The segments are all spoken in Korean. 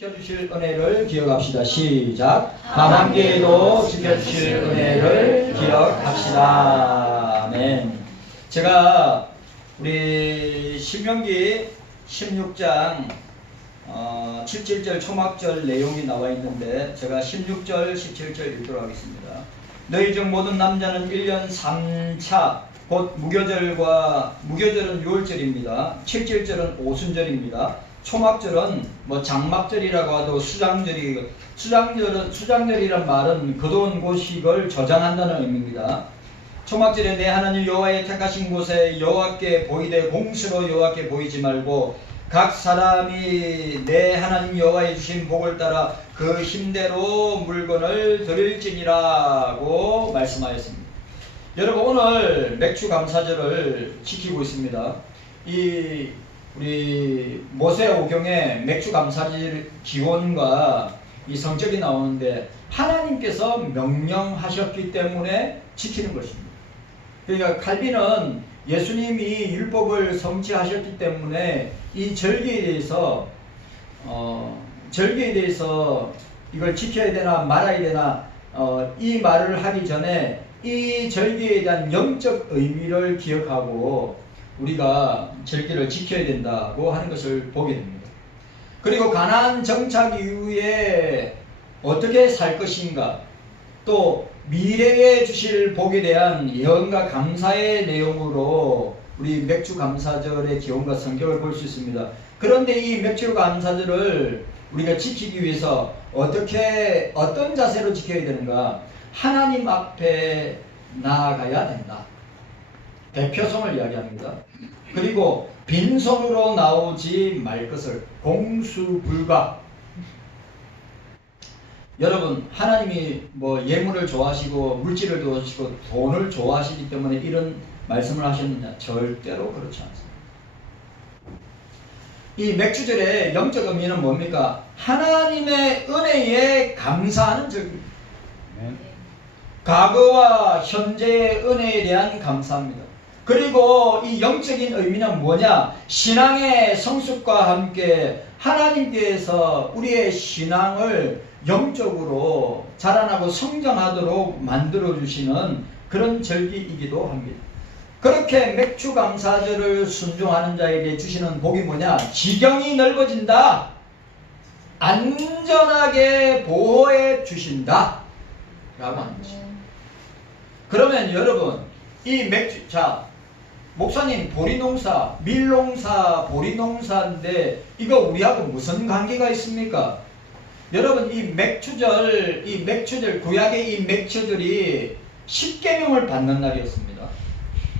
지켜주실 은혜를 기억합시다. 시작. 밤 한개도 지켜주실 은혜를 기억합시다. 아멘. 제가 우리 신명기 16장 17절 초막절 내용이 나와 있는데 제가 16절 17절 읽도록 하겠습니다. 너희 중 모든 남자는 1년 3차 곧 무교절은 6월절입니다. 17절은 오순절입니다. 초막절은 장막절이라고 하도 수장절이란 말은 거두은 곳이걸 저장한다는 의미입니다. 초막절에 내 하나님 여호와의 택하신 곳에 여호와께 보이되 공수로 여호와께 보이지 말고 각 사람이 내 하나님 여호와의 주신 복을 따라 그 힘대로 물건을 드릴지니라고 말씀하였습니다. 여러분, 오늘 맥주 감사절을 지키고 있습니다. 우리 모세오경에 맥주 감사절 기원과 이 성적이 나오는데 하나님께서 명령하셨기 때문에 지키는 것입니다. 그러니까 칼빈은 예수님이 율법을 성취하셨기 때문에 이 절기에 대해서 이걸 지켜야 되나 말아야 되나 이 말을 하기 전에 이 절기에 대한 영적 의미를 기억하고 우리가 절기를 지켜야 된다고 하는 것을 보게 됩니다. 그리고 가나안 정착 이후에 어떻게 살 것인가, 또 미래에 주실 복에 대한 예언과 감사의 내용으로 우리 맥주 감사절의 기원과 성경을 볼 수 있습니다. 그런데 이 맥주 감사절을 우리가 지키기 위해서 어떤 자세로 지켜야 되는가? 하나님 앞에 나아가야 된다. 대표성을 이야기합니다. 그리고 빈손으로 나오지 말 것을 공수불가. 여러분, 하나님이 예물을 좋아하시고 물질을 좋아하시고 돈을 좋아하시기 때문에 이런 말씀을 하셨느냐? 절대로 그렇지 않습니다. 이 맥주절의 영적 의미는 뭡니까? 하나님의 은혜에 감사하는 절기입니다. 과거와 현재의 은혜에 대한 감사입니다. 그리고 이 영적인 의미는 뭐냐? 신앙의 성숙과 함께 하나님께서 우리의 신앙을 영적으로 자라나고 성장하도록 만들어주시는 그런 절기이기도 합니다. 그렇게 맥주 감사절을 순종하는 자에게 주시는 복이 뭐냐? 지경이 넓어진다. 안전하게 보호해 주신다. 라고 하는 것입니다. 그러면 여러분, 이 맥주, 목사님 보리농사, 밀농사, 보리농사인데 이거 우리하고 무슨 관계가 있습니까? 여러분, 이 맥주절, 구약의 이 맥주절이 십계명을 받는 날이었습니다.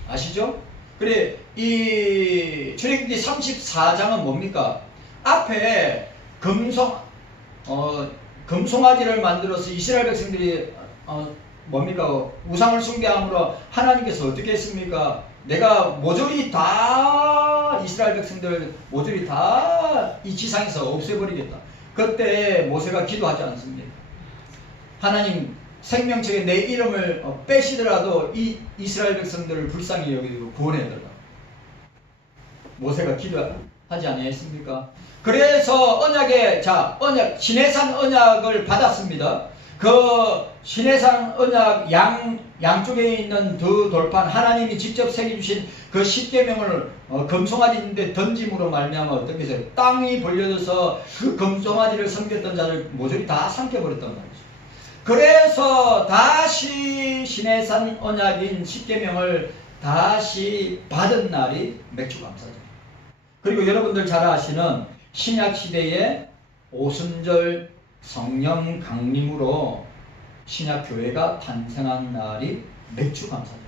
아시죠? 그래, 이 출애굽기 34장은 뭡니까? 앞에 금송아지를 만들어서 이스라엘 백성들이 우상을 숭배함으로 하나님께서 어떻게 했습니까? 내가 모조리 다 이스라엘 백성들 모조리 다 이 지상에서 없애버리겠다. 그때 모세가 기도하지 않습니다. 하나님, 생명책에 내 이름을 빼시더라도 이 이스라엘 백성들을 불쌍히 여기고 구원해달라. 모세가 기도하지 아니했습니까? 그래서 시내산 언약을 받았습니다. 그 시내산 언약 양쪽에 있는 두 돌판, 하나님이 직접 새겨주신 그 십계명을 금송아지인데 던짐으로 말미암아 어떻게 해서 땅이 벌려져서 그 금송아지를 섬겼던 자를 모조리 다 삼켜버렸단 말이죠. 그래서 다시 시내산 언약인 십계명을 다시 받은 날이 맥주감사절입니다. 그리고 여러분들 잘 아시는 신약시대의 오순절 성령 강림으로 신약교회가 탄생한 날이 맥주감사절.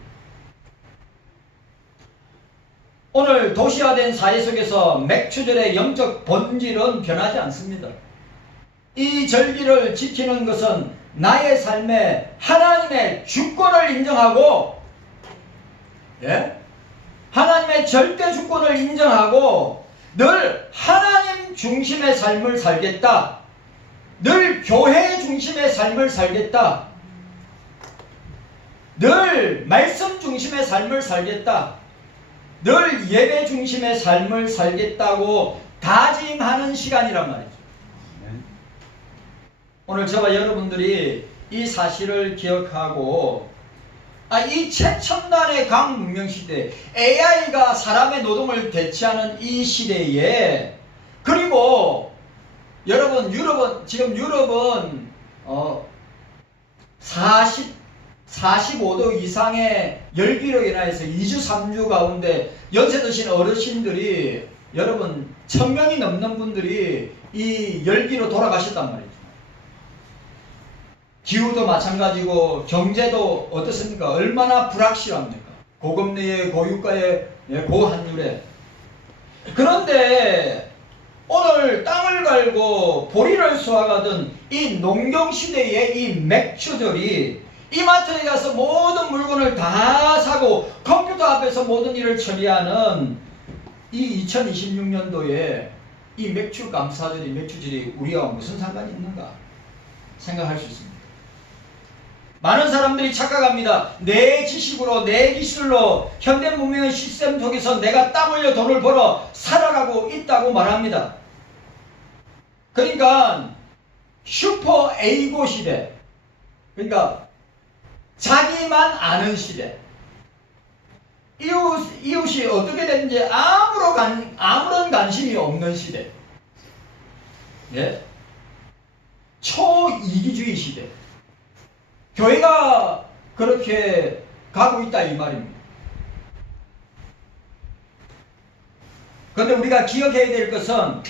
오늘 도시화된 사회 속에서 맥주절의 영적 본질은 변하지 않습니다. 이 절기를 지키는 것은 나의 삶에 하나님의 주권을 인정하고, 하나님의 절대 주권을 인정하고 늘 하나님 중심의 삶을 살겠다. 늘 교회 중심의 삶을 살겠다. 늘 말씀 중심의 삶을 살겠다. 늘 예배 중심의 삶을 살겠다고 다짐하는 시간이란 말이죠. 오늘 저와 여러분들이 이 사실을 기억하고 이 최첨단의 광문명시대, AI가 사람의 노동을 대체하는 이 시대에, 그리고 여러분 지금 유럽은 45도 이상의 열기로 인하여서 2주 3주 가운데 연세 드신 어르신들이, 여러분 1000명이 넘는 분들이 이 열기로 돌아가셨단 말이죠. 기후도 마찬가지고 경제도 어떻습니까? 얼마나 불확실합니까? 고금리에 고유가에 고환율에. 그런데 오늘 땅을 갈고 보리를 수확하던 이 농경시대의 이 맥주들이 이마트에 가서 모든 물건을 다 사고 컴퓨터 앞에서 모든 일을 처리하는 이 2026년도에 이 맥주 감사절이, 맥주질이 우리와 무슨 상관이 있는가 생각할 수 있습니다. 많은 사람들이 착각합니다. 내 지식으로, 내 기술로 현대 문명의 시스템 속에서 내가 땀 흘려 돈을 벌어 살아가고 있다고 말합니다. 그러니까 슈퍼 에이고 시대, 그러니까 자기만 아는 시대, 이웃이 어떻게 되는지 아무런 관심이 없는 시대, 예? 초이기주의 시대, 교회가 그렇게 가고 있다 이 말입니다. 그런데 우리가 기억해야 될 것은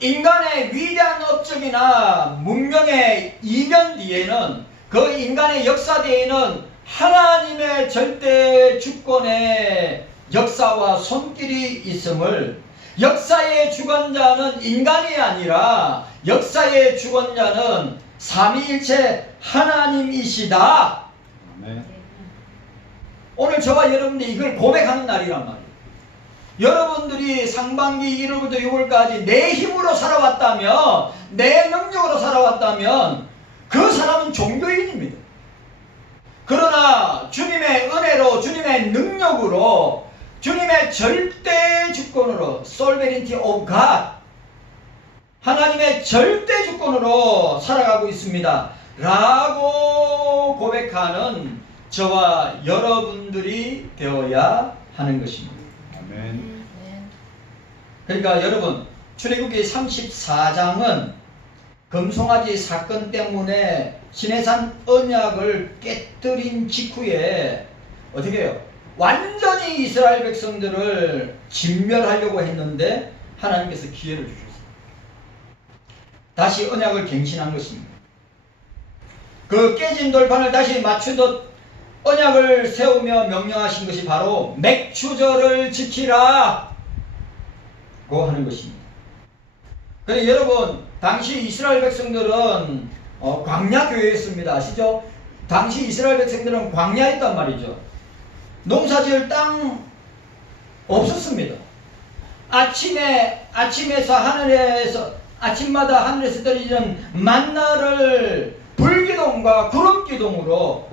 인간의 위대한 업적이나 문명의 이변 뒤에는, 그 인간의 역사 뒤에는 하나님의 절대 주권의 역사와 손길이 있음을, 역사의 주관자는 인간이 아니라 역사의 주관자는 삼위일체 하나님이시다. 네. 오늘 저와 여러분들이 이걸 고백하는 날이란 말이에요. 여러분들이 상반기 1월부터 6월까지 내 힘으로 살아왔다면, 내 능력으로 살아왔다면 그 사람은 종교인입니다. 그러나 주님의 은혜로, 주님의 능력으로, 주님의 절대 주권으로, sovereignty of God, 하나님의 절대 주권으로 살아가고 있습니다 라고 고백하는 저와 여러분들이 되어야 하는 것입니다. 아멘. 그러니까 여러분, 출애굽기 34장은 금송아지 사건 때문에 시내산 언약을 깨뜨린 직후에 어떻게 해요? 완전히 이스라엘 백성들을 진멸하려고 했는데 하나님께서 기회를 주셨어요. 다시 언약을 갱신한 것입니다. 그 깨진 돌판을 다시 맞추듯 언약을 세우며 명령하신 것이 바로 맥주절을 지키라 고 하는 것입니다. 그런데 여러분, 당시 이스라엘 백성들은 광야교회였습니다. 아시죠? 당시 이스라엘 백성들은 광야였단 말이죠. 농사지을 땅 없었습니다. 아침마다 하늘에서 떨어지는 만나를 불기둥과 구름기둥으로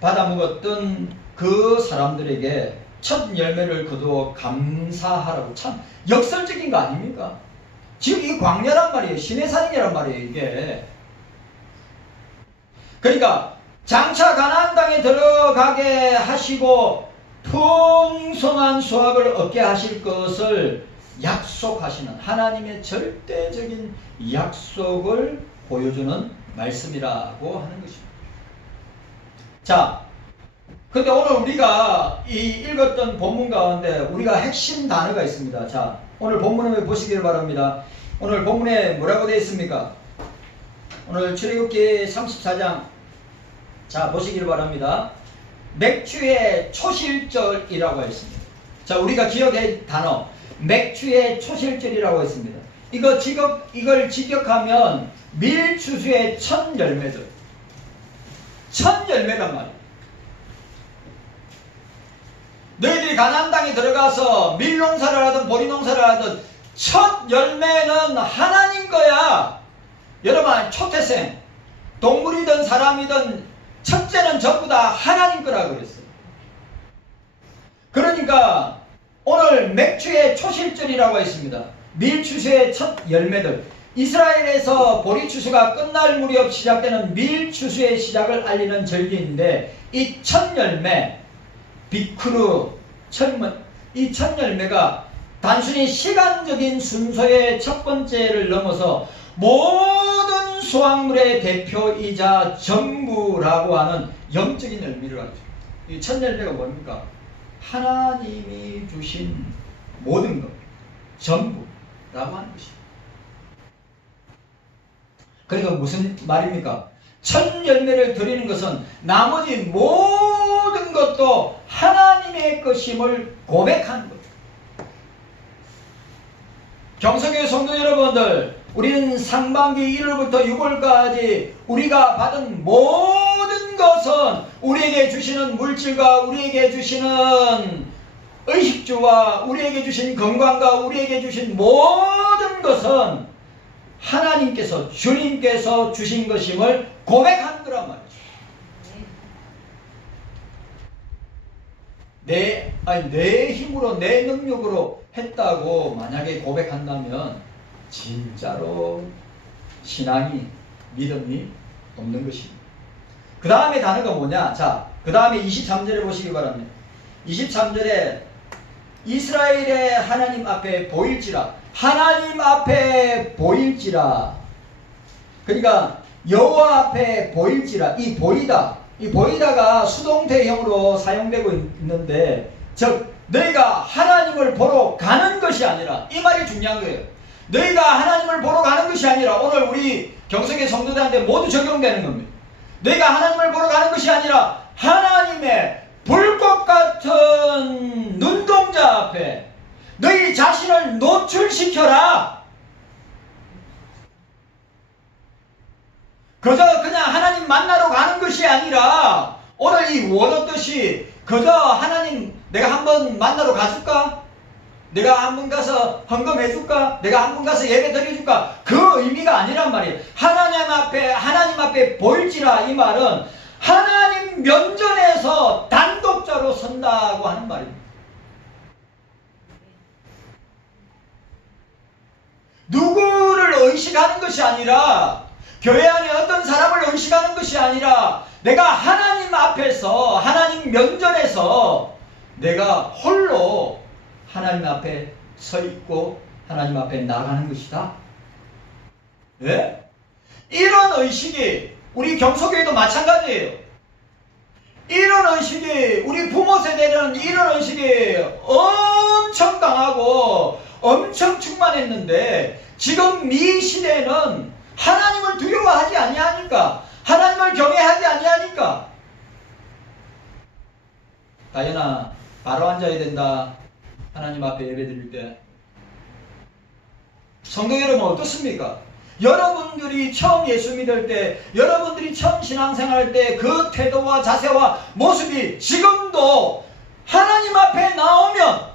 받아먹었던 그 사람들에게 첫 열매를 거두어 감사하라고. 참 역설적인 거 아닙니까? 지금 이 광야란 말이에요. 시내산이란 말이에요, 이게. 그러니까 장차 가나안 땅에 들어가게 하시고 풍성한 수확을 얻게 하실 것을 약속하시는 하나님의 절대적인 약속을 보여주는 말씀이라고 하는 것입니다. 자, 근데 오늘 우리가 이 읽었던 본문 가운데 우리가 핵심 단어가 있습니다. 자, 오늘 본문을 보시길 바랍니다. 오늘 본문에 뭐라고 되어 있습니까? 오늘 출애굽기 34장, 자, 보시길 바랍니다. 맥주의 초실절이라고 했습니다. 자, 우리가 기억할 단어, 맥주의 초실절이라고 했습니다. 이걸 직역하면 밀추수의 첫 열매들. 첫 열매란 말이에요. 너희들이 가나안 땅에 들어가서 밀농사를 하든 보리농사를 하든 첫 열매는 하나님 거야. 여러분, 초태생, 동물이든 사람이든 첫째는 전부 다 하나님 거라고 그랬어요. 그러니까 오늘 맥주의 초실절이라고 했습니다. 밀추수의 첫 열매들. 이스라엘에서 보리 추수가 끝날 무렵 시작되는 밀 추수의 시작을 알리는 절기인데 이 첫 열매 비크루 이 첫 열매가 단순히 시간적인 순서의 첫 번째를 넘어서 모든 수확물의 대표이자 전부라고 하는 영적인 의미를 가지고 이 첫 열매가 뭡니까? 하나님이 주신 모든 것, 전부라고 하는 것입니다. 그러니까 무슨 말입니까? 첫 열매를 드리는 것은 나머지 모든 것도 하나님의 것임을 고백하는 것. 경성교회 성도 여러분들, 우리는 상반기 1월부터 6월까지 우리가 받은 모든 것은 우리에게 주시는 물질과 우리에게 주시는 의식주와 우리에게 주신 건강과 우리에게 주신 모든 것은 하나님께서 주님께서 주신 것임을 고백하는 거란 말이죠. 내 힘으로 내 능력으로 했다고 만약에 고백한다면 진짜로 신앙이 믿음이 없는 것입니다. 그 다음에 단어가 뭐냐? 자, 그 다음에 23절에 보시기 바랍니다. 23절에 이스라엘의 하나님 앞에 보일지라, 하나님 앞에 보일지라. 그러니까 여호와 앞에 보일지라. 이 보이다가 수동태형으로 사용되고 있는데, 즉 너희가 하나님을 보러 가는 것이 아니라, 이 말이 중요한 거예요. 너희가 하나님을 보러 가는 것이 아니라, 오늘 우리 경성의 성도들한테 모두 적용되는 겁니다. 너희가 하나님을 보러 가는 것이 아니라 하나님의 불꽃 같은 눈동자 앞에 너희 자신을 노출시켜라. 그저 그냥 하나님 만나러 가는 것이 아니라, 오늘 이 원어 뜻이 그저 하나님 내가 한번 만나러 가줄까? 내가 한번 가서 헌금해줄까? 내가 한번 가서 예배 드려줄까? 그 의미가 아니란 말이에요. 하나님 앞에 보일지라, 이 말은 하나님 면전에서 단독자로 선다고 하는 말입니다. 누구를 의식하는 것이 아니라, 교회 안에 어떤 사람을 의식하는 것이 아니라, 내가 하나님 앞에서, 하나님 면전에서 내가 홀로 하나님 앞에 서 있고 하나님 앞에 나가는 것이다. 예? 이런 의식이 우리 경소교회도 마찬가지예요. 이런 의식이 우리 부모 세대는 이런 의식이 엄청 강하고 엄청 충만했는데, 지금 이 시대는 하나님을 두려워하지 아니하니까, 하나님을 경외하지 아니하니까, 다현아 바로 앉아야 된다, 하나님 앞에 예배 드릴 때. 성도 여러분 어떻습니까? 여러분들이 처음 예수 믿을 때, 여러분들이 처음 신앙생활 할 때 그 태도와 자세와 모습이 지금도 하나님 앞에 나오면,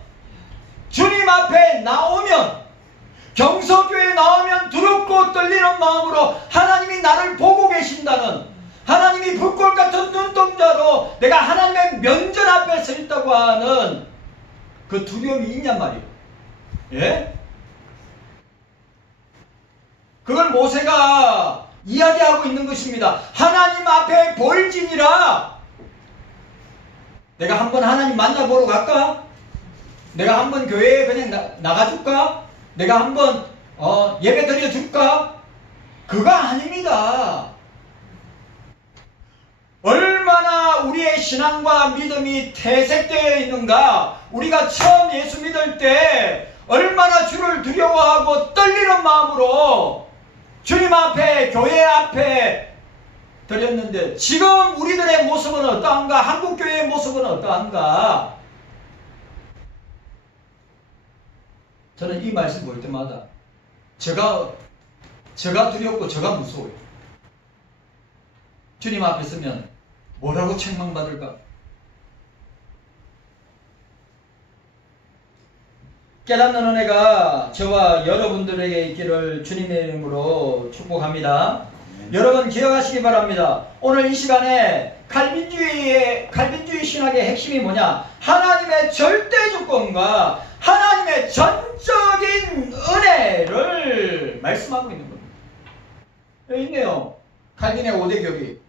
주님 앞에 나오면, 경서교회에 나오면 두렵고 떨리는 마음으로 하나님이 나를 보고 계신다는, 하나님이 불꽃 같은 눈동자로 내가 하나님의 면전 앞에 서 있다고 하는 그 두려움이 있냔 말이에요. 예? 그걸 모세가 이야기하고 있는 것입니다. 하나님 앞에 보일지니라. 내가 한번 하나님 만나보러 갈까? 내가 한번 교회에 그냥 나가줄까? 내가 한번 예배 드려줄까? 그거 아닙니다. 얼마나 우리의 신앙과 믿음이 태색되어 있는가. 우리가 처음 예수 믿을 때 얼마나 주를 두려워하고 떨리는 마음으로 주님 앞에, 교회 앞에 드렸는데, 지금 우리들의 모습은 어떠한가? 한국교회의 모습은 어떠한가? 저는 이 말씀 볼 때마다 제가 두렵고 제가 무서워요. 주님 앞에 서면 뭐라고 책망받을까? 깨닫는 은혜가 저와 여러분들에게 있기를 주님의 이름으로 축복합니다. 여러분 기억하시기 바랍니다. 오늘 이 시간에 칼빈주의 신학의 핵심이 뭐냐? 하나님의 절대 주권과 하나님의 전적인 은혜를 말씀하고 있는 겁니다. 여기 있네요. 칼빈의 5대 교리.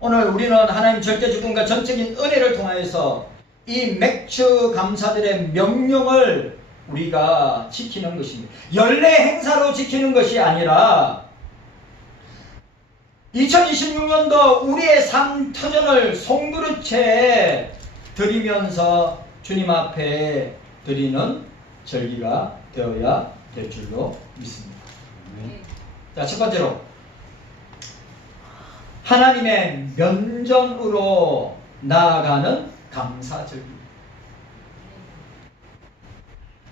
오늘 우리는 하나님 절대 주권과 전적인 은혜를 통하여서 이 맥주 감사들의 명령을 우리가 지키는 것입니다. 연례 행사로 지키는 것이 아니라 2026년도 우리의 삶 터전을 송두리째 드리면서 주님 앞에 드리는 절기가 되어야 될 줄로 믿습니다. 자, 첫 번째로 하나님의 면전으로 나아가는 감사절기.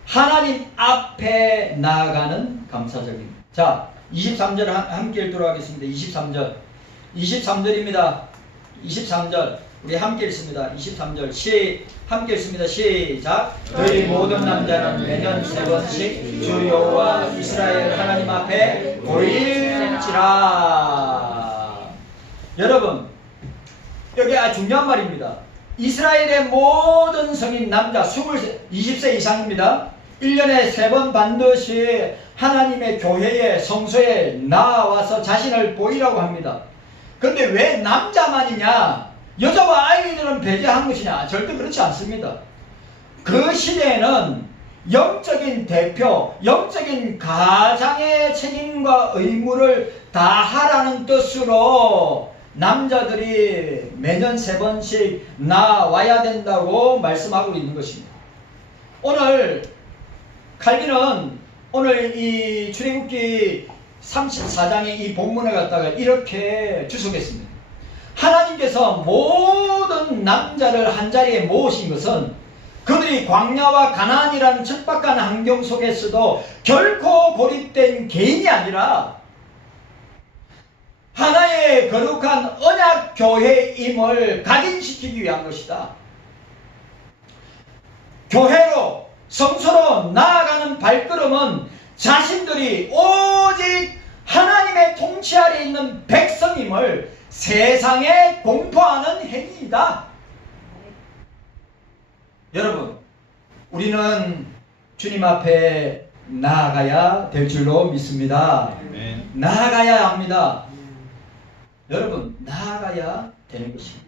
하나님 앞에 나아가는 감사절기입니다. 자, 23절 함께 읽도록 하겠습니다. 23절. 23절입니다. 23절. 우리 함께 읽습니다. 23절. 함께 읽습니다. 시작. 너희 모든 남자는 매년 3번씩 주 여호와 이스라엘 하나님 앞에 보일지라. 여러분, 여기 아주 중요한 말입니다. 이스라엘의 모든 성인 남자 20세 이상입니다. 1년에 3번 반드시 하나님의 교회에 성소에 나와서 자신을 보이라고 합니다. 그런데 왜 남자만이냐? 여자와 아이들은 배제한 것이냐? 절대 그렇지 않습니다. 그 시대에는 영적인 대표, 영적인 가장의 책임과 의무를 다하라는 뜻으로 남자들이 매년 3번씩 나와야 된다고 말씀하고 있는 것입니다. 오늘 칼빈은 오늘 이 출애굽기 34장의 이 본문을 갖다가 이렇게 주석했습니다. 하나님께서 모든 남자를 한자리에 모으신 것은 그들이 광야와 가나안이라는 척박한 환경 속에서도 결코 고립된 개인이 아니라 하나의 거룩한 언약 교회임을 각인시키기 위한 것이다. 교회로 성소로 나아가는 발걸음은 자신들이 오직 하나님의 통치 아래 있는 백성임을 세상에 공포하는 행위이다. 여러분, 우리는 주님 앞에 나아가야 될 줄로 믿습니다. 나아가야 합니다. 여러분, 나아가야 되는 것입니다.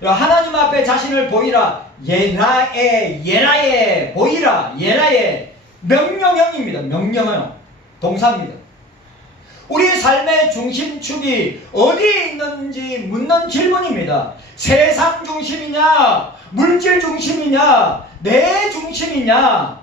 하나님 앞에 자신을 보이라. 예라에 보이라. 예라에 명령형입니다. 명령형. 동사입니다. 우리 삶의 중심축이 어디에 있는지 묻는 질문입니다. 세상 중심이냐? 물질 중심이냐? 내 중심이냐?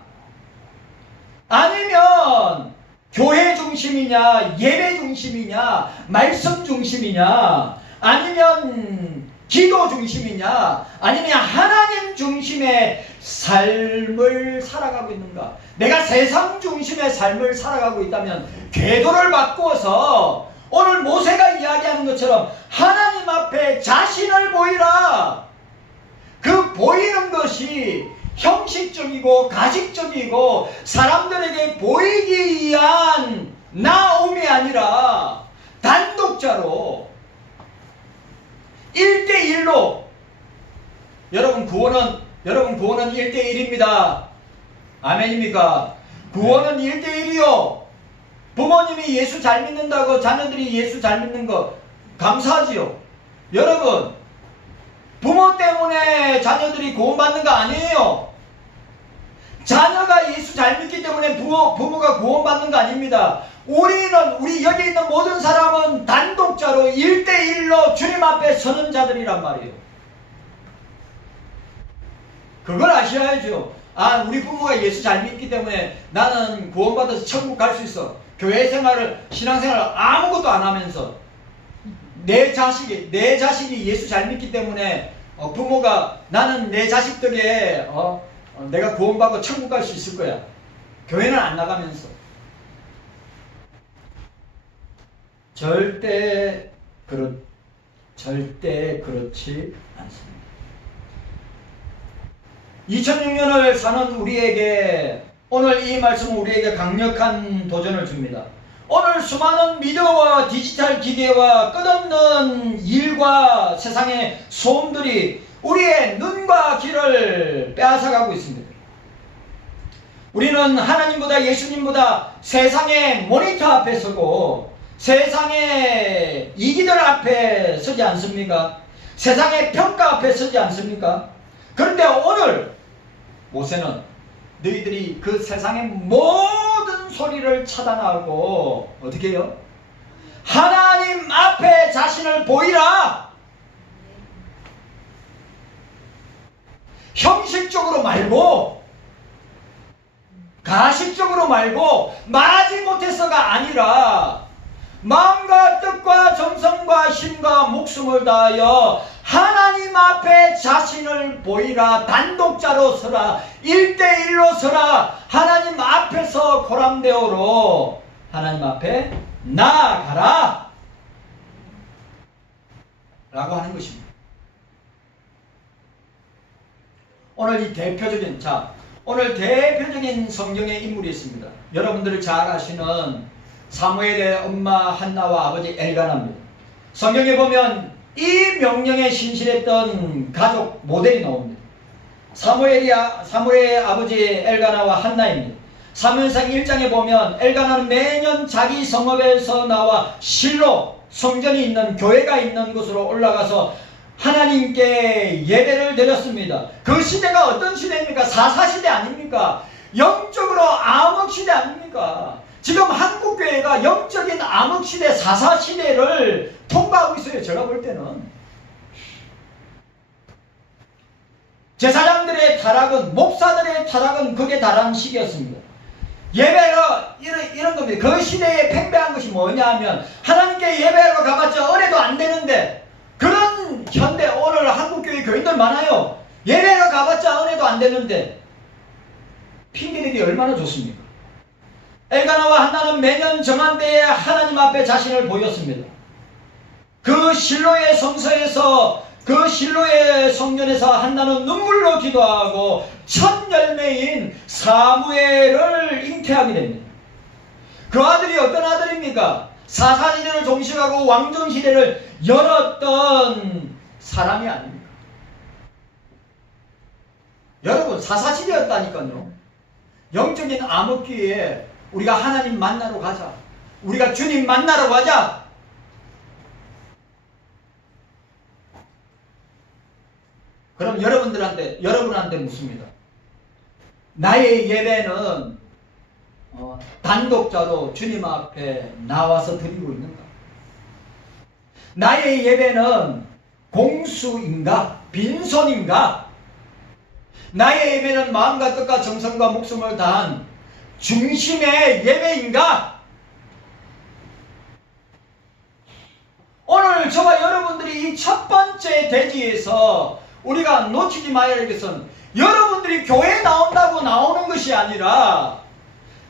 아니면 교회 중심이냐? 예배 중심이냐? 말씀 중심이냐? 아니면 기도 중심이냐? 아니면 하나님 중심의 삶을 살아가고 있는가? 내가 세상 중심의 삶을 살아가고 있다면 궤도를 바꾸어서 오늘 모세가 이야기하는 것처럼 하나님 앞에 자신을 보이라. 그 보이는 것이 형식적이고 가식적이고 사람들에게 보이기 위한 나옴이 아니라 단독자로 1대1로 여러분 구원은 1대1입니다. 아멘입니까? 구원은 1대1이요. 부모님이 예수 잘 믿는다고 자녀들이 예수 잘 믿는 거 감사하지요. 여러분, 부모 때문에 자녀들이 구원받는 거 아니에요. 자녀가 예수 잘 믿기 때문에 부모가 구원받는 거 아닙니다. 우리 여기 있는 모든 사람은 단독자로 1대1로 주님 앞에 서는 자들이란 말이에요. 그걸 아셔야죠. 아, 우리 부모가 예수 잘 믿기 때문에 나는 구원받아서 천국 갈 수 있어. 교회 생활을, 신앙생활을 아무것도 안 하면서 내 자식이 예수 잘 믿기 때문에 부모가 나는 내 자식들에게 내가 구원받고 천국 갈 수 있을 거야. 교회는 안 나가면서. 절대 그렇지 않습니다. 2006년을 사는 우리에게 오늘 이 말씀은 우리에게 강력한 도전을 줍니다. 오늘 수많은 미디어와 디지털 기계와 끝없는 일과 세상의 소음들이 우리의 눈과 귀를 빼앗아가고 있습니다. 우리는 하나님보다 예수님보다 세상의 모니터 앞에 서고 세상의 이기들 앞에 서지 않습니까? 세상의 평가 앞에 서지 않습니까? 그런데 오늘 모세는 너희들이 그 세상의 모든 소리를 차단하고 어떻게 해요? 하나님 앞에 자신을 보이라. 형식적으로 말고 가식적으로 말고 말하지 못해서가 아니라 마음과 뜻과 정성과 힘과 목숨을 다하여 하나님 앞에 자신을 보이라. 단독자로 서라. 1대1로 서라. 하나님 앞에서 고람대오로 하나님 앞에 나아가라 라고 하는 것입니다. 오늘 대표적인 성경의 인물이 있습니다. 여러분들이 잘 아시는 사무엘의 엄마 한나와 아버지 엘가나입니다. 성경에 보면 이 명령에 신실했던 가족 모델이 나옵니다. 사무엘의 아버지 엘가나와 한나입니다. 사무엘상 1장에 보면 엘가나는 매년 자기 성읍에서 나와 실로 성전이 있는 교회가 있는 곳으로 올라가서 하나님께 예배를 드렸습니다. 그 시대가 어떤 시대입니까? 사사시대 아닙니까? 영적으로 암흑시대 아닙니까? 지금 한국교회가 영적인 암흑시대 사사시대를 통과하고 있어요. 제가 볼 때는 제사장들의 타락은, 목사들의 타락은 극에 달한 시기였습니다. 예배가 이런 겁니다. 그 시대에 팽배한 것이 뭐냐 하면 하나님께 예배하러 가봤자 은혜도 안 되는데, 그런 현대 오늘 한국교회 교인들 많아요. 예배하러 가봤자 은혜도 안 되는데 핑계대기 얼마나 좋습니까? 엘가나와 한나는 매년 정한 때에 하나님 앞에 자신을 보였습니다. 그 실로의 성서에서, 그 실로의 성전에서 한나는 눈물로 기도하고 첫 열매인 사무엘을 잉태하게 됩니다. 그 아들이 어떤 아들입니까? 사사시대를 종식하고 왕정시대를 열었던 사람이 아닙니까? 여러분, 사사시대였다니까요. 영적인 암흑기에 우리가 하나님 만나러 가자. 우리가 주님 만나러 가자. 그럼 여러분한테 묻습니다. 나의 예배는 단독자로 주님 앞에 나와서 드리고 있는가? 나의 예배는 공수인가? 빈손인가? 나의 예배는 마음과 뜻과 정성과 목숨을 다한 중심의 예배인가? 오늘 저와 여러분들이 이 첫 번째 대지에서 우리가 놓치지 말아야 할 것은, 여러분들이 교회에 나온다고 나오는 것이 아니라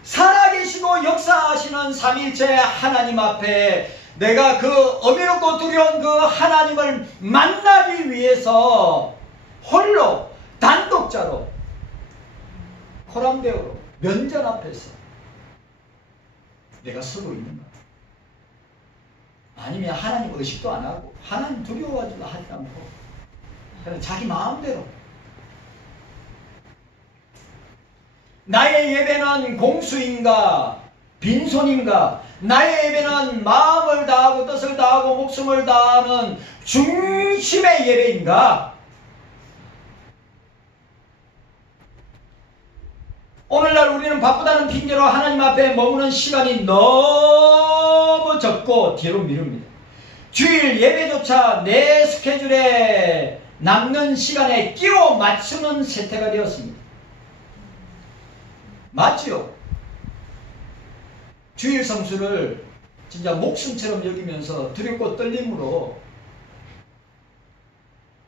살아계시고 역사하시는 삼위일체 하나님 앞에 내가 그 어미롭고 두려운 그 하나님을 만나기 위해서 홀로 단독자로 코람대오로 면전 앞에서 내가 서고 있는가? 아니면 하나님 의식도 안 하고 하나님 두려워하지도 하지 않고 그냥 자기 마음대로. 나의 예배는 공수인가? 빈손인가? 나의 예배는 마음을 다하고 뜻을 다하고 목숨을 다하는 중심의 예배인가? 오늘날 우리는 바쁘다는 핑계로 하나님 앞에 머무는 시간이 너무 적고 뒤로 미룹니다. 주일 예배조차 내 스케줄에 남는 시간에 끼워 맞추는 세태가 되었습니다. 맞지요? 주일 성수를 진짜 목숨처럼 여기면서 두렵고 떨림으로,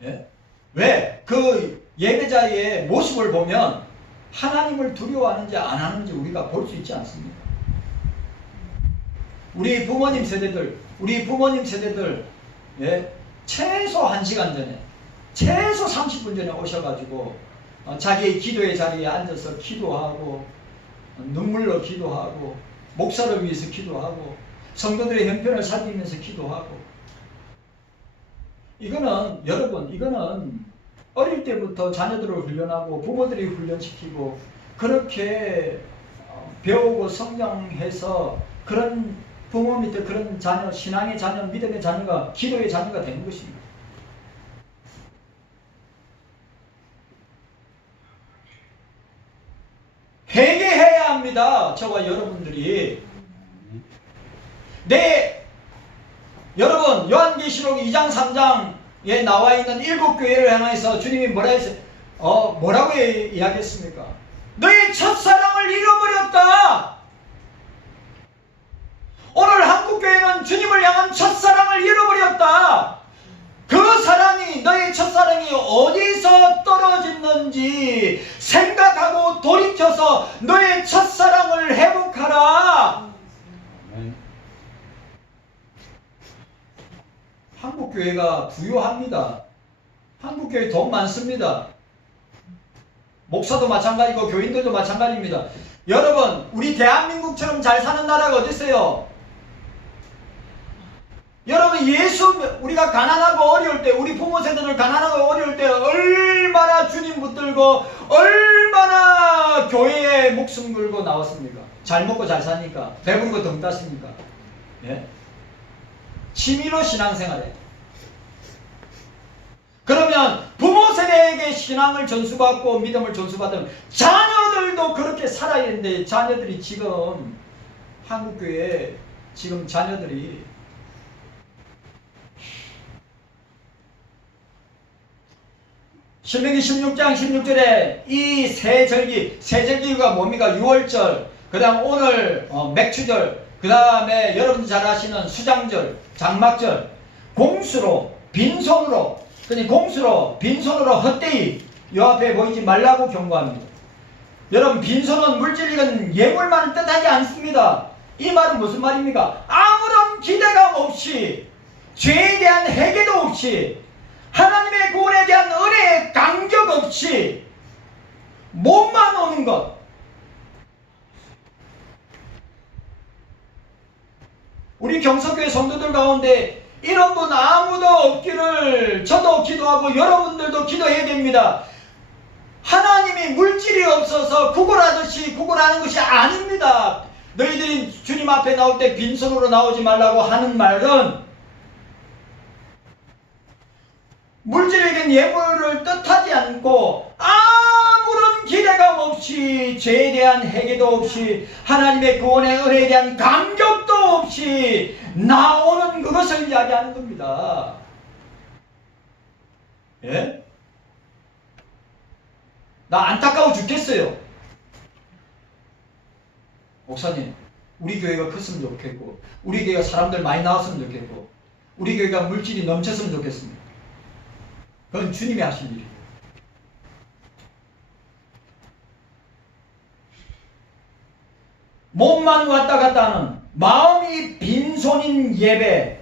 예? 왜? 그 예배자의 모습을 보면 하나님을 두려워하는지 안 하는지 우리가 볼 수 있지 않습니까? 우리 부모님 세대들, 예? 최소 1시간 전에, 최소 30분 전에 오셔가지고 자기의 기도의 자리에 앉아서 기도하고 눈물로 기도하고 목사를 위해서 기도하고 성도들의 형편을 살피면서 기도하고, 이거는 여러분, 이거는 어릴 때부터 자녀들을 훈련하고 부모들이 훈련시키고 그렇게 배우고 성장해서 그런 부모 밑에 그런 자녀, 신앙의 자녀, 믿음의 자녀가, 기도의 자녀가 되는 것입니다. 회개해야 합니다. 저와 여러분들이. 여러분 요한계시록 2장 3장에 나와 있는 7교회를 향해서 주님이 뭐라고 이야기했습니까? 너희 첫사랑을 잃어버렸다. 오늘 한국교회는 주님을 향한 첫사랑을 잃어버렸다. 그 사랑이, 너의 첫사랑이 어디서 떨어졌는지 생각하고 돌이켜서 너의 첫사랑을 회복하라. 한국교회가 부유합니다. 한국교회 돈 많습니다. 목사도 마찬가지고 교인들도 마찬가지입니다. 여러분, 우리 대한민국처럼 잘 사는 나라가 어디 있어요? 여러분, 우리가 가난하고 어려울 때, 우리 부모 세대들 가난하고 어려울 때 얼마나 주님 붙들고 얼마나 교회에 목숨 걸고 나왔습니까? 잘 먹고 잘 사니까, 배부르고 등 따시니까. 예? 취미로 신앙생활해. 그러면 부모 세대에게 신앙을 전수받고 믿음을 전수받으면 자녀들도 그렇게 살아야 되는데, 자녀들이 지금 한국교회 지금 자녀들이 신명기 16장 16절에 이 세절기가 뭡니까? 6월절, 그 다음 오늘 맥추절, 그 다음에 여러분들 잘 아시는 수장절, 장막절, 공수로 빈손으로, 공수로 빈손으로 헛되이 요 앞에 보이지 말라고 경고합니다. 여러분, 빈손은 물질이건 예물만을 뜻하지 않습니다. 이 말은 무슨 말입니까? 아무런 기대감 없이, 죄에 대한 회개도 없이, 하나님의 구원에 대한 은혜의 감격 없이 몸만 오는 것. 우리 경석교회 성도들 가운데 이런 분 아무도 없기를 저도 기도하고 여러분들도 기도해야 됩니다. 하나님이 물질이 없어서 구걸하듯이 구걸하는 것이 아닙니다. 너희들이 주님 앞에 나올 때 빈손으로 나오지 말라고 하는 말은 물질적인 예물을 뜻하지 않고 아무런 기대감 없이, 죄에 대한 회개도 없이, 하나님의 구원의 은혜에 대한 감격도 없이 나오는 그것을 이야기하는 겁니다. 예? 나 안타까워 죽겠어요. 목사님, 우리 교회가 컸으면 좋겠고, 우리 교회가 사람들 많이 나왔으면 좋겠고, 우리 교회가 물질이 넘쳤으면 좋겠습니다. 그건 주님이 하신 일이에요. 몸만 왔다 갔다 하는, 마음이 빈손인 예배.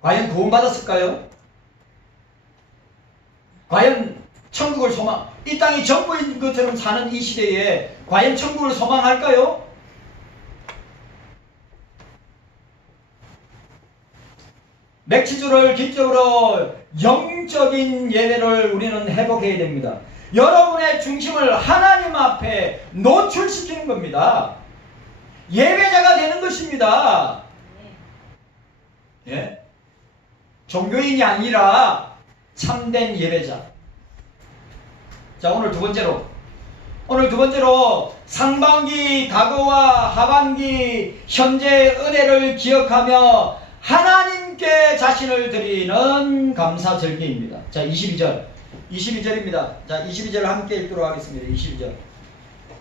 과연 구원받았을까요? 과연 천국을 이 땅이 전부인 것처럼 사는 이 시대에 과연 천국을 소망할까요? 맥치주를 기점으로 영적인 예배를 우리는 회복해야 됩니다. 여러분의 중심을 하나님 앞에 노출시키는 겁니다. 예배자가 되는 것입니다. 예? 종교인이 아니라 참된 예배자. 자, 오늘 두 번째로 상반기 과거와 하반기 현재의 은혜를 기억하며 하나님께 자신을 드리는 감사절기입니다. 자, 22절입니다. 자, 22절 함께 읽도록 하겠습니다. 22절.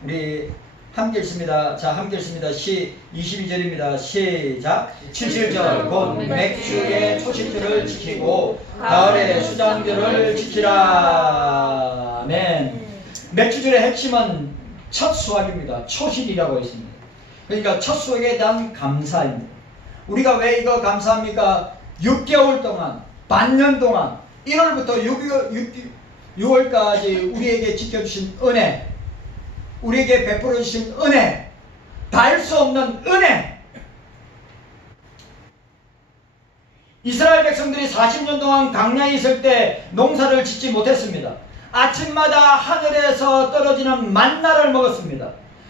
우리 함께 읽습니다. 자, 함께 읽습니다. 22절입니다. 시작. 7절 곧 맥주의 초실절을 지키고 가을의 수장절을 지키라. 아멘. 맥주절의 핵심은 첫 수확입니다. 초실이라고 있습니다. 그러니까 첫 수확에 대한 감사입니다. 우리가 왜 이거 감사합니까? 6개월 동안, 반년 동안, 1월부터 6월까지 우리에게 지켜주신 은혜, 우리에게 베풀어 주신 은혜, 다 할 수 없는 은혜. 이스라엘 백성들이 40년 동안 광야에 있을 때 농사를 짓지 못했습니다. 아침마다 하늘에서 떨어지는 만나를 먹었습니다.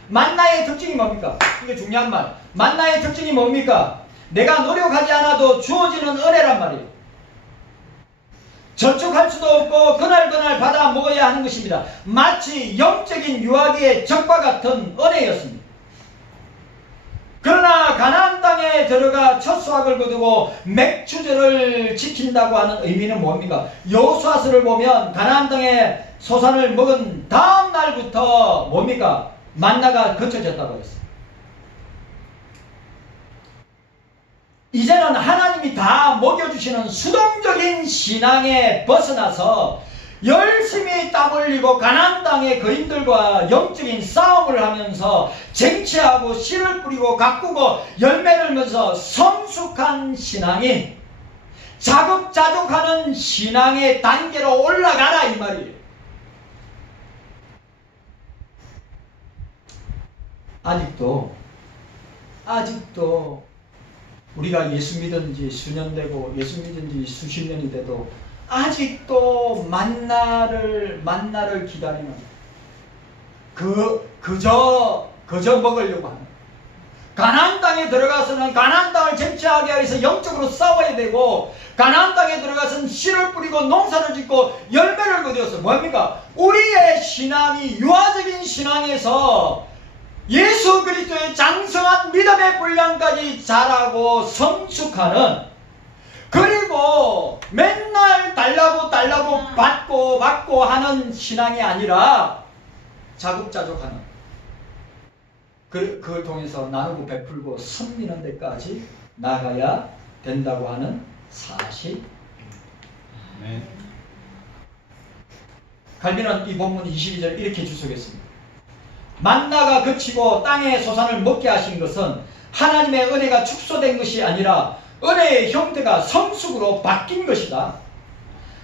만나의 특징이 뭡니까? 이게 중요한 말. 만나의 특징이 뭡니까? 내가 노력하지 않아도 주어지는 은혜란 말이에요. 저축할 수도 없고 그날그날 받아 먹어야 하는 것입니다. 마치 영적인 유아기의 젖과 같은 은혜였습니다. 그러나 가나안 땅에 들어가 첫 수확을 거두고 맥추절을 지킨다고 하는 의미는 뭡니까? 여호수아서를 보면 가나안 땅에 소산을 먹은 다음 날부터 뭡니까? 만나가 거쳐졌다고 했어요. 이제는 하나님이 다 먹여주시는 수동적인 신앙에 벗어나서 열심히 땀 흘리고 가나안 땅의 거인들과 영적인 싸움을 하면서 쟁취하고 씨를 뿌리고 가꾸고 열매를 맺어서 성숙한 신앙이 자급자족하는 신앙의 단계로 올라가라 이 말이에요. 아직도 우리가 예수 믿은 지 수년 되고 예수 믿은 지 수십 년이 돼도 아직도 만나를 기다리는 그저 먹으려고 하는 가나안 땅에 들어가서는 가나안 땅을 쟁취하기 위해서 영적으로 싸워야 되고 가나안 땅에 들어가서는 씨를 뿌리고 농사를 짓고 열매를 거두어서 뭡니까? 우리의 신앙이 유아적인 신앙에서 예수 그리스도의 장성한 믿음의 분량까지 자라고 성숙하는 그리고 맨날 달라고 받고 하는 신앙이 아니라 자급자족하는 그걸 통해서 나누고 베풀고 섬기는 데까지 나가야 된다고 하는 사실입니다. 네. 갈비는 이 본문 22절 이렇게 주석했습니다. 만나가 그치고 땅의 소산을 먹게 하신 것은 하나님의 은혜가 축소된 것이 아니라 은혜의 형태가 성숙으로 바뀐 것이다.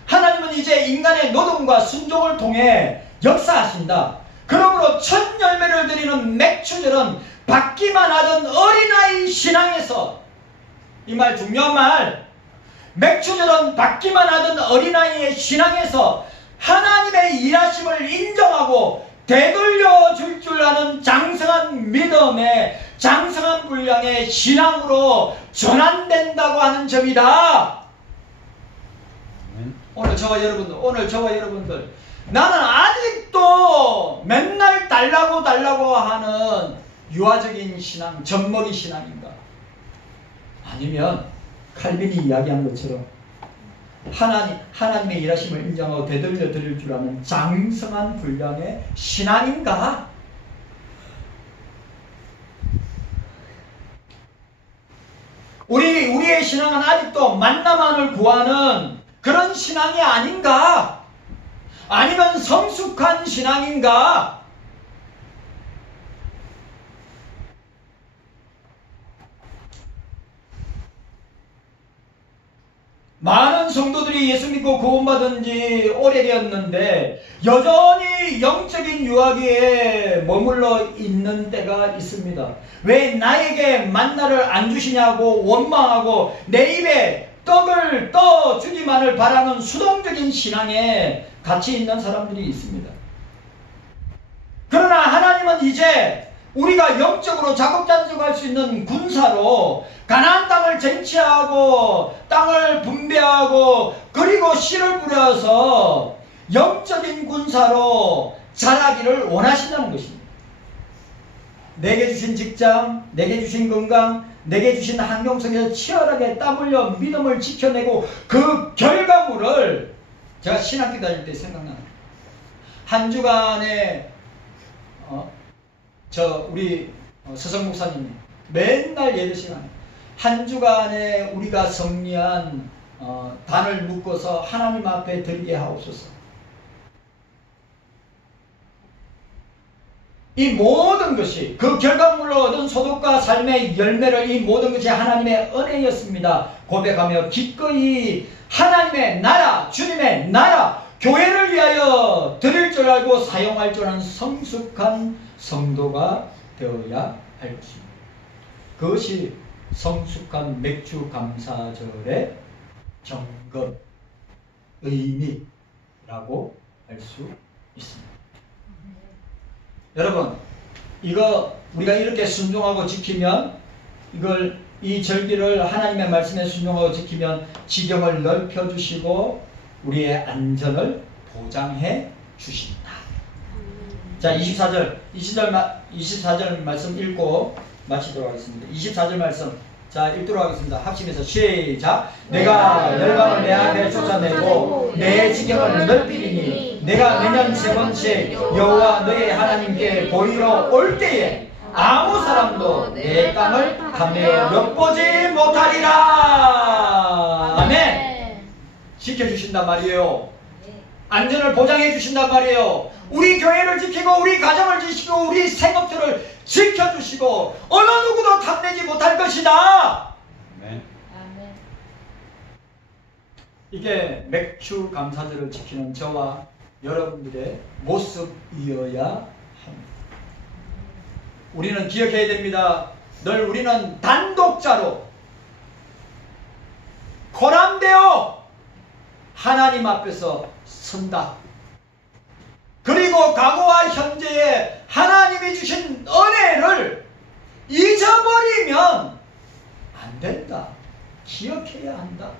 하나님은 이제 인간의 노동과 순종을 통해 역사하신다. 그러므로 첫 열매를 드리는 맥추절은 받기만 하던 어린아이 신앙에서 이 말 중요한 말 맥추절은 받기만 하던 어린아이의 신앙에서 하나님의 일하심을 인정하고 되돌려 줄 줄 아는 장성한 믿음의 장성한 분량의 신앙으로 전환된다고 하는 점이다. 오늘 저와 여러분들 나는 아직도 맨날 달라고 하는 유아적인 신앙, 젖먹이 신앙인가? 아니면 칼빈이 이야기한 것처럼 하나님의 일하심을 인정하고 되돌려 드릴 줄 아는 장성한 분량의 신앙인가? 우리의 신앙은 아직도 만나만을 구하는 그런 신앙이 아닌가? 아니면 성숙한 신앙인가? 많은 성도들이 예수 믿고 구원받은 지 오래되었는데 여전히 영적인 유아기에 머물러 있는 때가 있습니다. 왜 나에게 만나를 안 주시냐고 원망하고 내 입에 떡을 떠주기만을 바라는 수동적인 신앙에 갇혀 있는 사람들이 있습니다. 그러나 하나님은 이제 우리가 영적으로 자급자족할 수 있는 군사로 가나안 땅을 쟁취하고 땅을 분배하고 그리고 씨를 뿌려서 영적인 군사로 자라기를 원하신다는 것입니다. 내게 주신 직장, 내게 주신 건강, 내게 주신 환경 속에서 치열하게 땀 흘려 믿음을 지켜내고 그 결과물을 제가 신학교 다닐 때 생각나요. 한 주간에 우리 서성 목사님이 맨날 예배 시간에 한 주간에 우리가 성리한 단을 묶어서 하나님 앞에 드리게 하옵소서. 이 모든 것이 그 결과물로 얻은 소득과 삶의 열매를 이 모든 것이 하나님의 은혜였습니다. 고백하며 기꺼이 하나님의 나라, 주님의 나라, 교회를 위하여 드릴 줄 알고 사용할 줄 아는 성숙한 성도가 되어야 할 것입니다. 그것이 성숙한 맥주 감사절의 경건, 의미라고 할 수 있습니다. 여러분, 이거 우리가 이렇게 순종하고 지키면, 이 절기를 하나님의 말씀에 순종하고 지키면 지경을 넓혀주시고 우리의 안전을 보장해 주신다. 자, 24절 말씀 읽고 마치도록 하겠습니다. 24절 말씀, 자, 읽도록 하겠습니다. 합심해서 시작. 내가 열방을 내 앞에 쫓아내고 내 지경을 넓히리니 내가 매년 세 번째 여호와 너의 하나님께 보이러 올 때에 아무 사람도 내 땅을 감내어 엿보지 못하리라. 아멘. 지켜주신단 말이에요. 안전을 보장해 주신단 말이에요. 우리 교회를 지키고 우리 가정을 지키고 우리 생업들을 지켜주시고 어느 누구도 탐내지 못할 것이다. 아멘. 이게 맥주 감사절을 지키는 저와 여러분들의 모습이어야 합니다. 우리는 기억해야 됩니다. 늘 우리는 단독자로 고람되어 하나님 앞에서 선다. 그리고 과거와 현재의 하나님이 주신 은혜를 잊어버리면 안 된다. 기억해야 한다.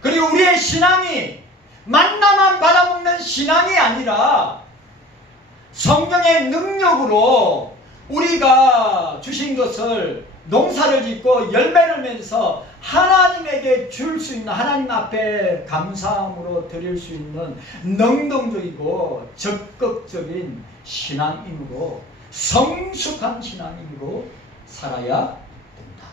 그리고 우리의 신앙이 만나만 받아먹는 신앙이 아니라 성령의 능력으로 우리가 주신 것을 농사를 짓고 열매를 맺어서 하나님에게 줄 수 있는, 하나님 앞에 감사함으로 드릴 수 있는 능동적이고 적극적인 신앙인으로, 성숙한 신앙인으로 살아야 된다.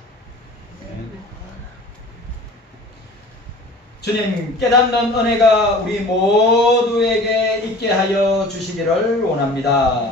주님, 깨닫는 은혜가 우리 모두에게 있게 하여 주시기를 원합니다.